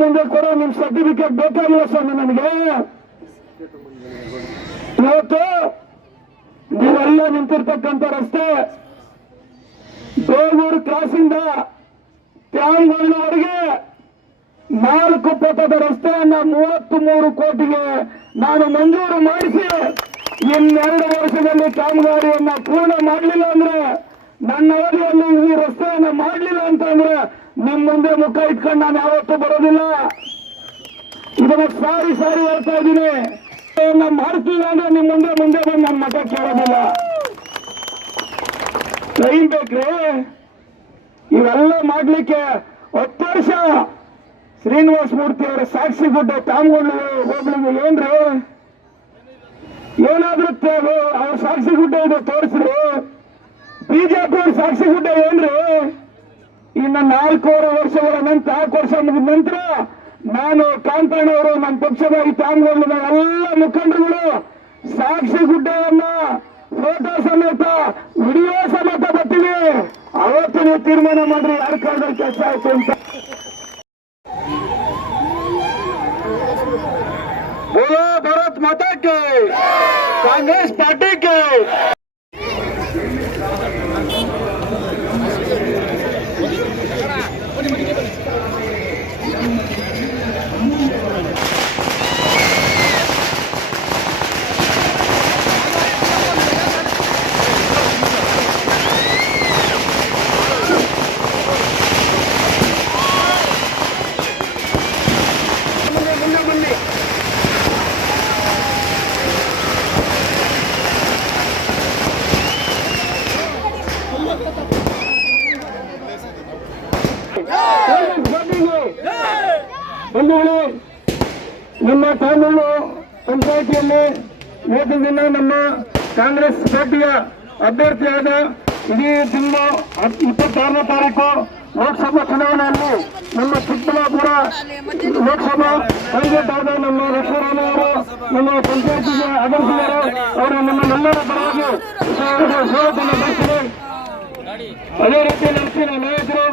ಮಾಡಲಿಕ್ಕೆ ಬೇಕಾಗಿಲ್ಲ ಸ್ವಾಮಿ ನನಗೆ. ಇವತ್ತು ನೀವೆಲ್ಲ ನಿಂತಿರ್ತಕ್ಕಂಥ ರಸ್ತೆ ಬೇಗೂರು ಕ್ರಾಸಿಂದ ತ್ಯಾಂಗವರೆಗೆ ನಾಲ್ಕು ಪಥದ ರಸ್ತೆಯನ್ನ ಮೂವತ್ತು ಮೂರು ಕೋಟಿಗೆ ನಾನು ಮಂಜೂರು ಮಾಡಿಸಿ ಇನ್ನೆರಡು ವರ್ಷದಲ್ಲಿ ಕಾಮಗಾರಿಯನ್ನ ಪೂರ್ಣ ಮಾಡಲಿಲ್ಲ ಅಂದ್ರೆ ನನ್ನ ಅವಧಿಯಲ್ಲಿ ಈ ರಸ್ತೆಯನ್ನ ಮಾಡಲಿಲ್ಲ ಅಂತಂದ್ರೆ ನಿಮ್ ಮುಂದೆ ಮುಖ ಇಟ್ಕೊಂಡು ನಾನು ಯಾವತ್ತೂ ಬರೋದಿಲ್ಲ. ಇದನ್ನ ಸಾರಿ ಸಾರಿ ಹೇಳ್ತಾ ಇದ್ದೀನಿ. ನಾನು ಮಾಡ್ತಿಲ್ಲ ಅಂದ್ರೆ ನಿಮ್ ಮುಂದೆ ಮುಂದೆ ಬಂದು ನನ್ನ ಮತ ಕೇಳೋದಿಲ್ಲ. ಟ್ರೈನ್ ಬೇಕ್ರಿ? ಇವೆಲ್ಲ ಮಾಡ್ಲಿಕ್ಕೆ ಹತ್ತು ವರ್ಷ. ಶ್ರೀನಿವಾಸ ಮೂರ್ತಿ ಅವರ ಸಾಕ್ಷಿ ಗುಡ್ಡ ತಾಮ್ಗೊಂಡು ಹೋಗ್ಲಿಕ್ಕೆ ಏನ್ರಿ? ಏನಾದ್ರೂ ಅವ್ರ ಸಾಕ್ಷಿ ಗುಡ್ಡ ಇದೆ ತೋರಿಸ್ರಿ. ಬಿಜೆಪಿ ಅವ್ರ ಸಾಕ್ಷಿ ಗುಡ್ಡ ಏನ್ರಿ? ಇನ್ನು ನಾಲ್ಕೂವರೆ ವರ್ಷಗಳ ನಂತರ ನಾಲ್ಕು ವರ್ಷ ಮುಗಿದ ನಂತರ ನಾನು ಕಾಂತಣ್ಣವರು ನನ್ನ ಪಕ್ಷದ ಈ ತಾಮ್ಗೊಂಡಿದ್ದ ಎಲ್ಲ ಮುಖಂಡರುಗಳು ಸಾಕ್ಷಿ ಗುಡ್ಡೆಯನ್ನ ಫೋಟೋ ಸಮೇತ, ವಿಡಿಯೋ ಸಮೇತ ಬರ್ತೀವಿ. ಅವತ್ತು ನೀವು ತೀರ್ಮಾನ ಮಾಡ್ರಿ, ಯಾರ ಕಾಲದಲ್ಲಿ ಕೆಲಸ ಆಯ್ತು ಅಂತ. ಬೋಲೋ ಭಾರತ್ ಮಾತಾಕ್ಕೆ ಕಾಂಗ್ರೆಸ್ ಪಾರ್ಟಿಗೆ ಬಂಧುಗಳು ನಮ್ಮ ಕಾನೂನು ಪಂಚಾಯಿತಿಯಲ್ಲಿ ಇವತ್ತಿನ ದಿನ ನಮ್ಮ ಕಾಂಗ್ರೆಸ್ ಪಾರ್ಟಿಯ ಅಭ್ಯರ್ಥಿಯಾದ ಇಡೀ ತಿಂಗಳು ಇಪ್ಪತ್ತಾರನೇ ತಾರೀಕು ಲೋಕಸಭಾ ಚುನಾವಣೆಯಲ್ಲಿ ನಮ್ಮ ಚಿಕ್ಕಬಳ್ಳಾಪುರ ಲೋಕಸಭಾ ಕೈಗೆಟ್ ಆದ ನಮ್ಮ ಲಕ್ಷ್ಮೀರಾಮ ಅವರು, ನಮ್ಮ ಪಂಚಾಯತಿಗೆ ಆಗಮಿಸಿದರು ಅವರು ನಮ್ಮ ನಮ್ಮರ ಪರವಾಗಿ ಸ್ವಾಗತವನ್ನು ಬಯಸಿದೆ ಅದೇ ರೀತಿ ನೆಚ್ಚಿನ ನಾಯಕರು